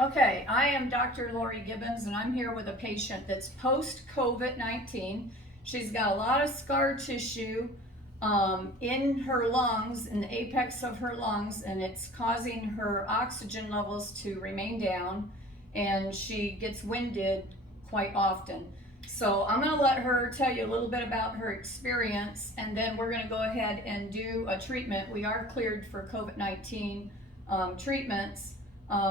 Okay, I am Dr. Lori Gibbons, and I'm here with a patient that's post-COVID-19. She's got a lot of scar tissue in her lungs, in the apex of her lungs, and it's causing her oxygen levels to remain down, and she gets winded quite often. So I'm going to let her tell you a little bit about her experience, and then we're going to go ahead and do a treatment. We are cleared for COVID-19 treatments.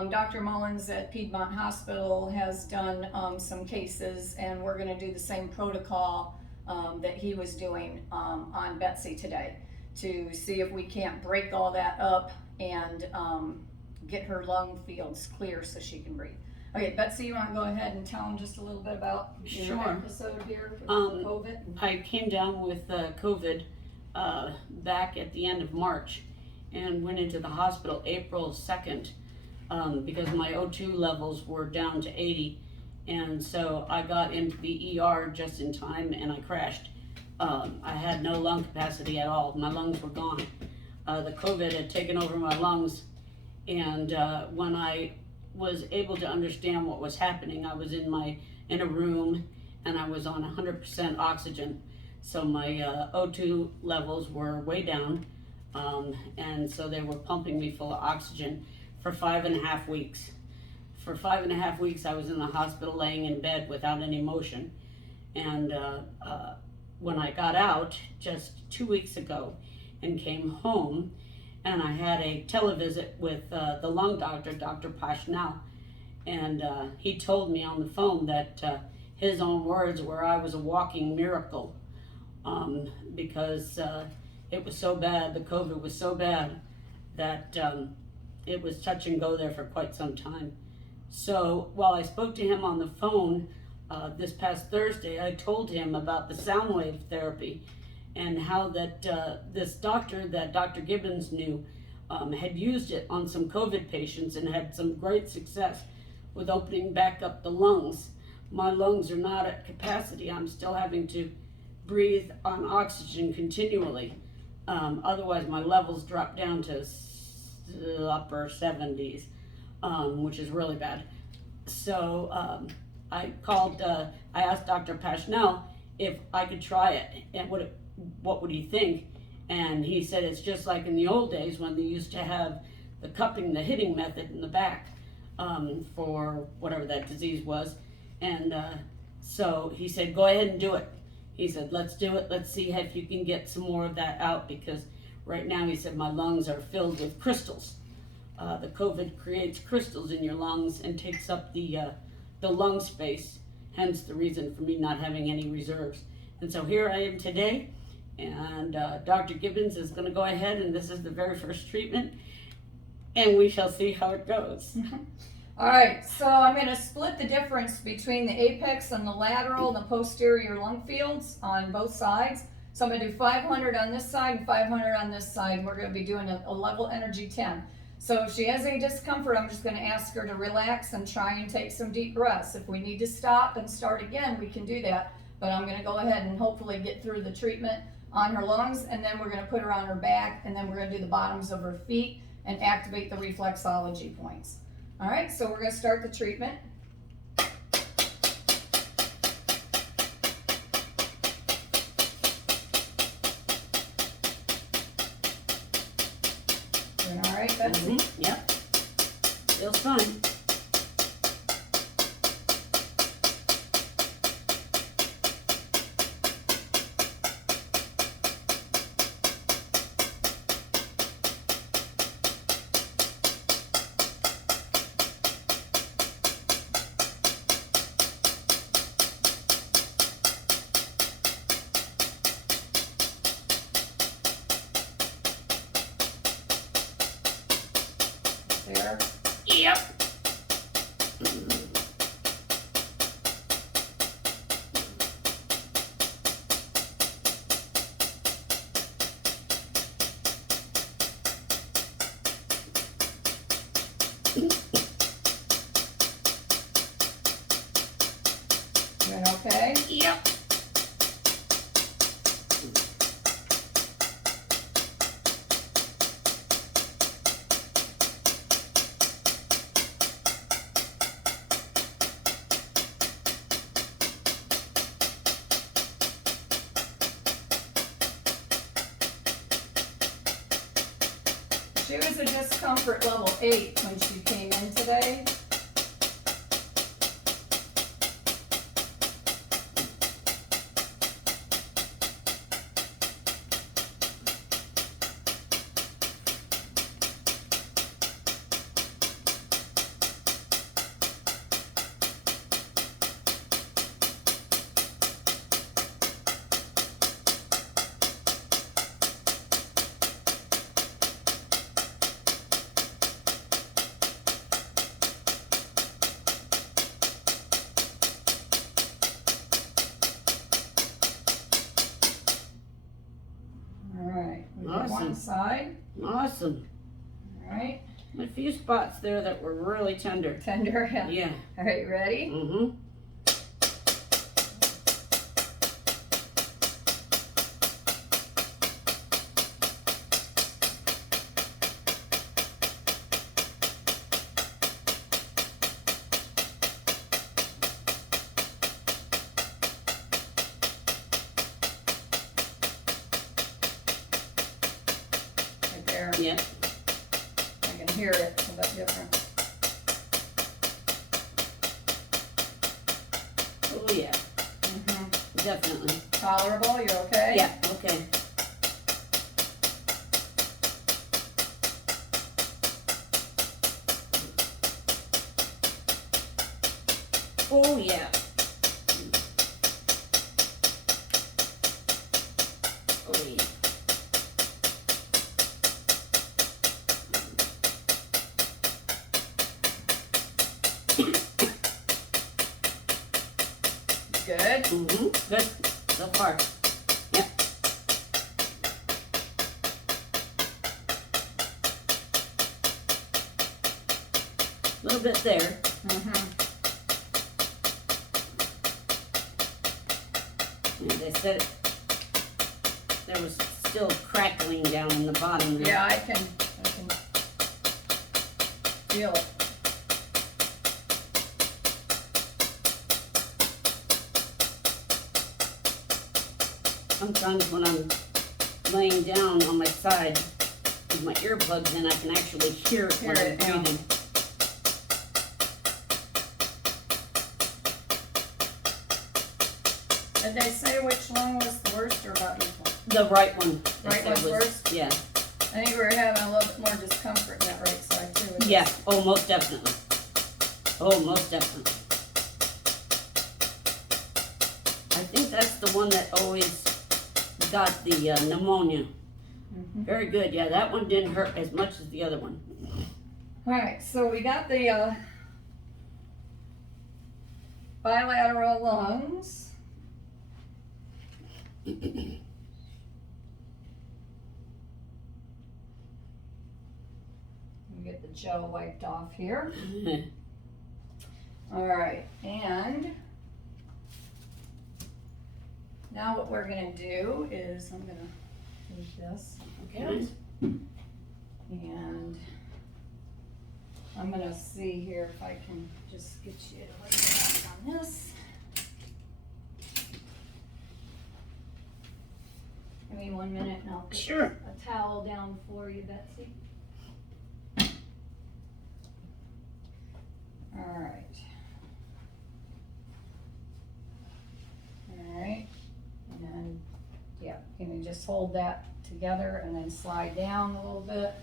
Dr. Mullins at Piedmont Hospital has done some cases, and we're going to do the same protocol that he was doing on Betsy today to see if we can't break all that up and get her lung fields clear so she can breathe. Okay, Betsy, you want to go ahead and tell them just a little bit about your episode here with COVID? I came down with COVID back at the end of March and went into the hospital April 2nd. Because my O2 levels were down to 80, and so I got into the ER just in time and I crashed. I had no lung capacity at all. My lungs were gone. The COVID had taken over my lungs, and when I was able to understand what was happening, I was in a room and I was on 100% oxygen. So my O2 levels were way down, and so they were pumping me full of oxygen for 5.5 weeks. For 5.5 weeks, I was in the hospital laying in bed without any motion. And when I got out just 2 weeks ago and came home, and I had a televisit with the lung doctor, Dr. Pashnell, and he told me on the phone that his own words were I was a walking miracle, because it was so bad, the COVID was so bad that it was touch and go there for quite some time. So while I spoke to him on the phone this past Thursday, I told him about the Soundwave therapy and how that this doctor that Dr. Gibbons knew had used it on some COVID patients and had some great success with opening back up the lungs. My lungs are not at capacity. I'm still having to breathe on oxygen continually. Otherwise my levels drop down to upper 70s, which is really bad. So I called, I asked Dr. Pashnell if I could try it and what would he think? And he said it's just like in the old days when they used to have the cupping, the hitting method in the back for whatever that disease was. And so he said, go ahead and do it. He said, let's do it. Let's see if you can get some more of that out, because right now, he said, my lungs are filled with crystals. The COVID creates crystals in your lungs and takes up the lung space, hence the reason for me not having any reserves. And so here I am today, and Dr. Gibbons is going to go ahead, and this is the very first treatment, and we shall see how it goes. All right, so I'm going to split the difference between the apex and the lateral and the posterior lung fields on both sides. So I'm going to do 500 on this side and 500 on this side. We're going to be doing a level energy 10. So if she has any discomfort, I'm just going to ask her to relax and try and take some deep breaths. If we need to stop and start again, we can do that. But I'm going to go ahead and hopefully get through the treatment on her lungs, and then we're going to put her on her back, and then we're going to do the bottoms of her feet and activate the reflexology points. All right, so we're going to start the treatment. Doing all right, Betsy? Mm-hmm. Yep. Feels fine. There. Yep. Doing okay? Yep. She was a discomfort level 8 when she came in today. One side. Awesome. All right. A few spots there that were really tender. Tender, yeah. Yeah. All right, ready? Mm-hmm. There. Yeah. I can hear it. It's a bit different. Oh yeah. Definitely. Tolerable? You're okay? Yeah. Okay. Oh yeah. Oh yeah. Good. Mm-hmm. Good. So far. Yep. A little bit there. And they said there was still crackling down in the bottom there. Yeah, I can feel it. Sometimes when I'm laying down on my side with my earplugs in, I can actually hear it when I'm breathing. Did they say which one was the worst or about equal? The right one. Right one's worst? Yeah. I think we were having a little bit more discomfort in that right side too. Yeah. Oh, most definitely. Oh, most definitely. I think that's the one that always got the pneumonia. Very good. Yeah, that one didn't hurt as much as the other one. All right, so we got the bilateral lungs. We get the gel wiped off here. All right, and now what we're gonna do is I'm gonna do this. Okay. And I'm gonna see here if I can just get you to lay down on this. Give me 1 minute and I'll put Sure. a towel down for you, Betsy. All right. All right. And yeah, can you just hold that together and then slide down a little bit?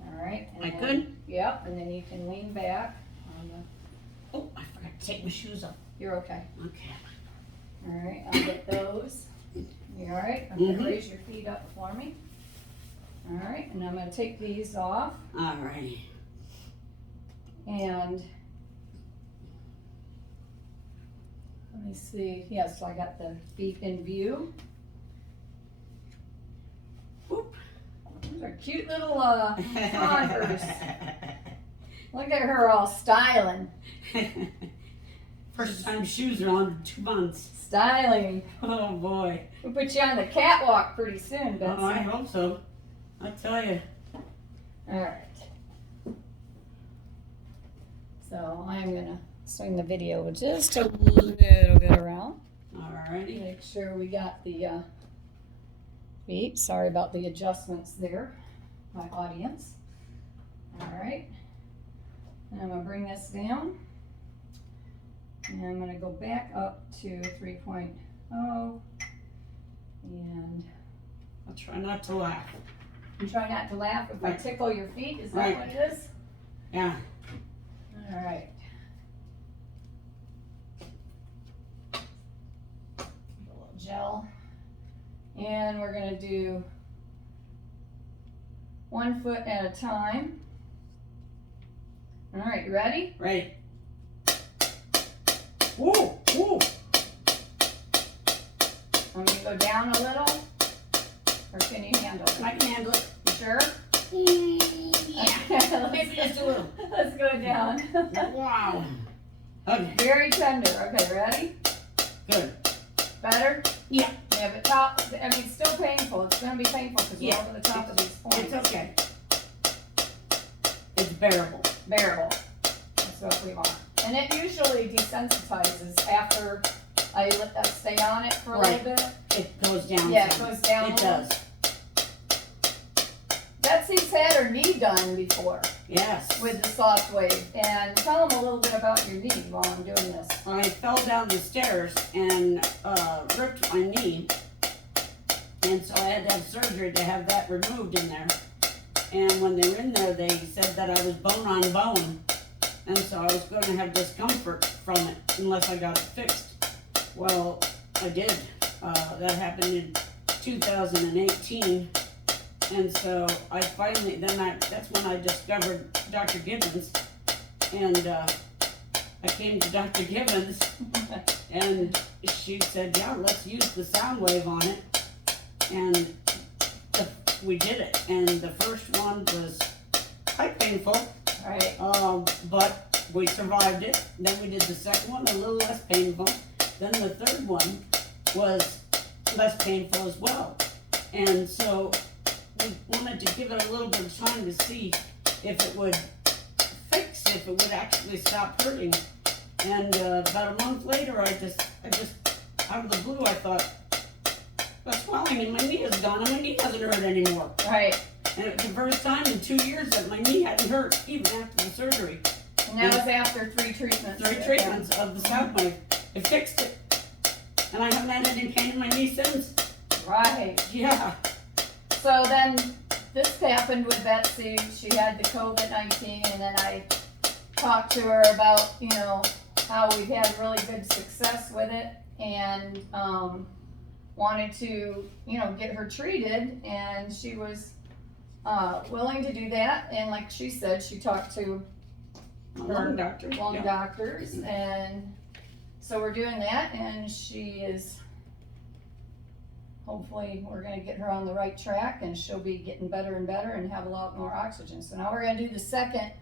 All right. And I then, could? Yep, and then you can lean back on the, Oh, I forgot to take my shoes off. you're okay. Okay. All right, I'll get those. You all right? I'm gonna raise your feet up for me. All right, and I'm gonna take these off Alrighty. and let me see. Yes, so I got the feet in view. Whoop. Those are cute little Converse. Look at her all styling. First time shoes are on 2 months. Styling. Oh boy. We'll put you on the catwalk pretty soon, Betsy. Oh, I hope so. I tell you. All right. So I'm gonna swing the video just a little bit around. Alrighty. Make sure we got the feet. Sorry about the adjustments there, my audience. Alright. And I'm gonna bring this down. And I'm gonna go back up to 3.0. And I'll try not to laugh. try not to laugh if I Right. tickle your feet. Is that Right. what it is? Yeah. Alright. A little gel. And we're gonna do 1 foot at a time. Alright, you ready? Right. Whoa, whoa. I'm gonna go down a little. Or can you handle it? I can handle it. You sure? Yeah. Maybe just a little. Let's go down. Wow. Okay, Very tender. Okay, ready? good. Better? Yeah. Yeah, but top, I mean, it's still painful. It's gonna be painful because we're Yeah. over the top of these points. It's okay. It's bearable. Bearable. That's what we want. And it usually desensitizes after I let that stay on it for a Right. little bit. It goes down. Yeah, it some. goes down It a little. does. Betsy's had her knee done before Yes. with the Softwave. And tell them a little bit about your knee while I'm doing this. I fell down the stairs and ripped my knee, and so I had to have surgery to have that removed in there. And when they were in there, they said that I was bone on bone, and so I was going to have discomfort from it unless I got it fixed. Well, I did. That happened in 2018, and so I finally, that's when I discovered Dr. Gibbons, and I came to Dr. Gibbons, and she said, yeah, let's use the sound wave on it. And we did it. And the first one was quite painful, Right. but we survived it. Then we did the second one, a little less painful. Then the third one was less painful as well. And so we wanted to give it a little bit of time to see if it would fix, if it would actually stop hurting. And about a month later, I just, out of the blue, I thought, the swelling in my knee is gone and my knee doesn't hurt anymore. Right. And it was the first time in 2 years that my knee hadn't hurt, even after the surgery. And that was after 3 treatments. 3 treatments of the sound wave. It fixed it. And I haven't had any pain in my knee since. Right. Yeah. So then this happened with Betsy. She had the COVID-19, and then I talked to her about, you know, how we've had really good success with it, and wanted to, you know, get her treated, and she was willing to do that. And like she said, she talked to Lung doctor. lung Yeah. doctors, and so we're doing that, and she is, hopefully we're gonna get her on the right track, and she'll be getting better and better and have a lot more oxygen. So now we're gonna do the second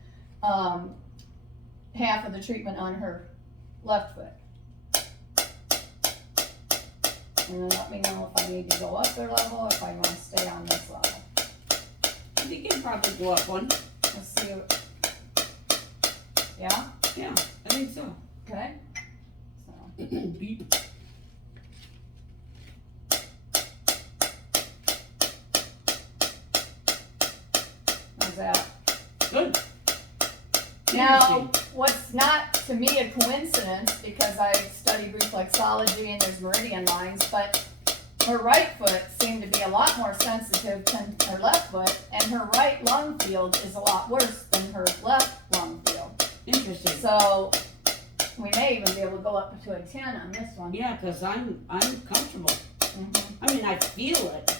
half of the treatment on her left foot. And then let me know if I need to go up their level, or if I wanna stay on this level. I think it'd probably go up one. Let's see what, yeah, Yeah, I think so. okay, so. Beep. How's that? Good. Now, Interesting. what's not to me a coincidence, because I studied reflexology and there's meridian lines, but her right foot seemed to be a lot more sensitive than her left foot, and her right lung field is a lot worse than her left lung field. Interesting. So we may even be able to go up to a 10 on this one. Yeah, because I'm comfortable. Mhm. I mean, I feel it,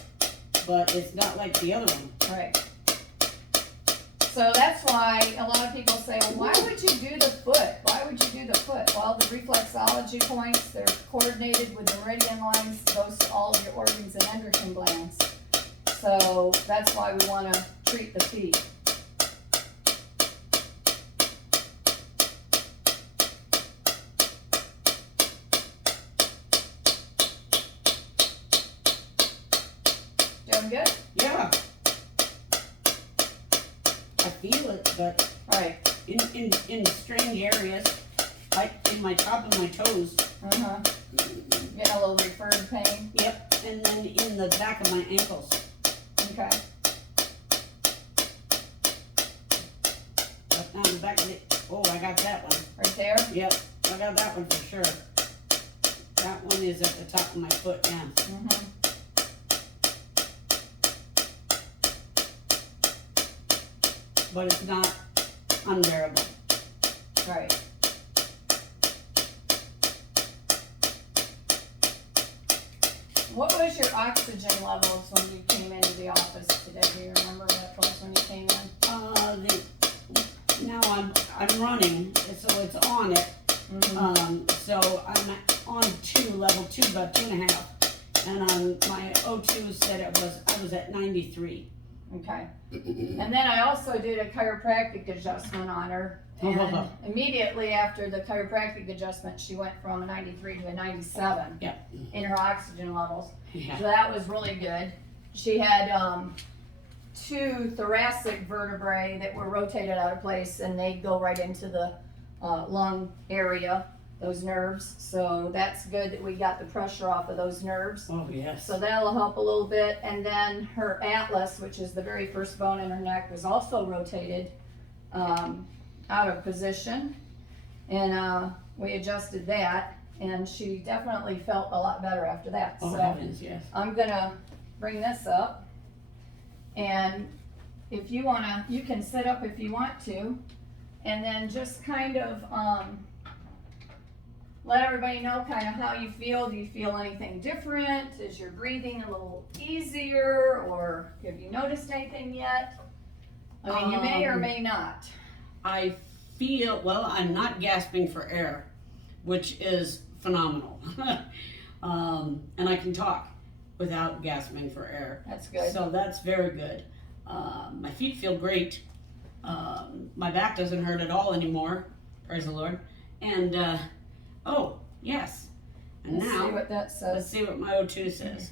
but it's not like the other one. Right. So that's why a lot of people say, well, why would you do the foot? Why would you do the foot? Well, the reflexology points, they're coordinated with the meridian lines, goes to all of your organs and endocrine glands. So that's why we want to treat the feet. Doing good? Yeah. I feel it, but Right. in strange areas, like in my top of my toes. Uh-huh. Getting a little referred pain. Yep, and then in the back of my ankles. Okay. on the back of the, oh, I got that one. Right there? Yep, I got that one for sure. That one is at the top of my foot now. Mm-hmm. But it's not unbearable. Right. What was your oxygen levels when you came into the office today? Do you remember what it was when you came in? Now I'm running, so it's on it. Mm-hmm. So I'm on level 2, about 2.5. And my O2 said I was at 93. Okay. And then I also did a chiropractic adjustment on her. And immediately after the chiropractic adjustment, she went from a 93 to a 97 in her oxygen levels. Yeah. So that was really good. She had 2 thoracic vertebrae that were rotated out of place, and they go right into the lung area, those nerves. So that's good that we got the pressure off of those nerves. Oh, yes. So that'll help a little bit. And then her atlas, which is the very first bone in her neck, was also rotated out of position. And we adjusted that, and she definitely felt a lot better after that. Oh, so heavens, yes. I'm gonna bring this up, and if you wanna, you can sit up if you want to, and then just kind of let everybody know kind of how you feel. Do you feel anything different? Is your breathing a little easier, or have you noticed anything yet? I mean, you may or may not. I feel, well, I'm not gasping for air, which is phenomenal. And I can talk without gasping for air. That's good. So that's very good. My feet feel great. My back doesn't hurt at all anymore. Praise the Lord. And, oh, yes. And Let's now, see what that says. let's see what my O2 says.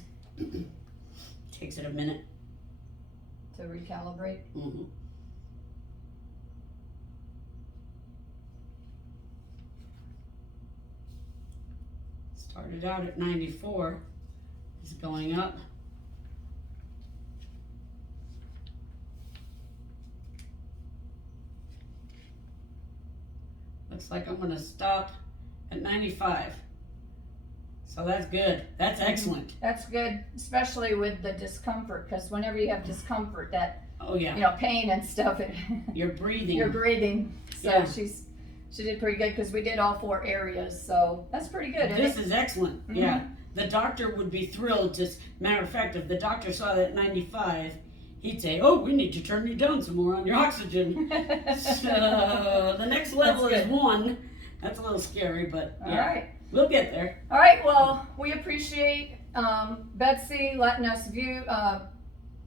Takes it a minute. To recalibrate. Mm-hmm. Started out at 94. It's going up. Looks like I'm going to stop at 95. So that's good. That's excellent. That's good, especially with the discomfort, because whenever you have discomfort, that, Oh, yeah. you know, pain and stuff, You're breathing. you're breathing. So Yeah. she did pretty good, because we did all 4 areas, so that's pretty good. This is excellent. Mhm. Yeah. The doctor would be thrilled. Just matter of fact, if the doctor saw that 95, he'd say, "Oh, we need to turn you down some more on your oxygen." So the next level is 1. That's a little scary, but All yeah, right. we'll get there. All right, well, we appreciate Betsy letting us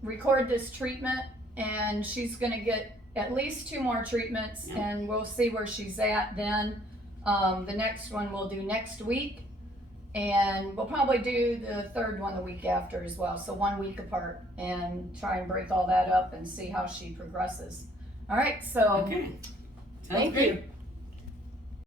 record this treatment, and she's going to get at least 2 more treatments, and we'll see where she's at then. The next one we'll do next week, and we'll probably do the 3rd one the week after as well, so 1 week apart, and try and break all that up and see how she progresses. All right, so Okay. Sounds thank great. you.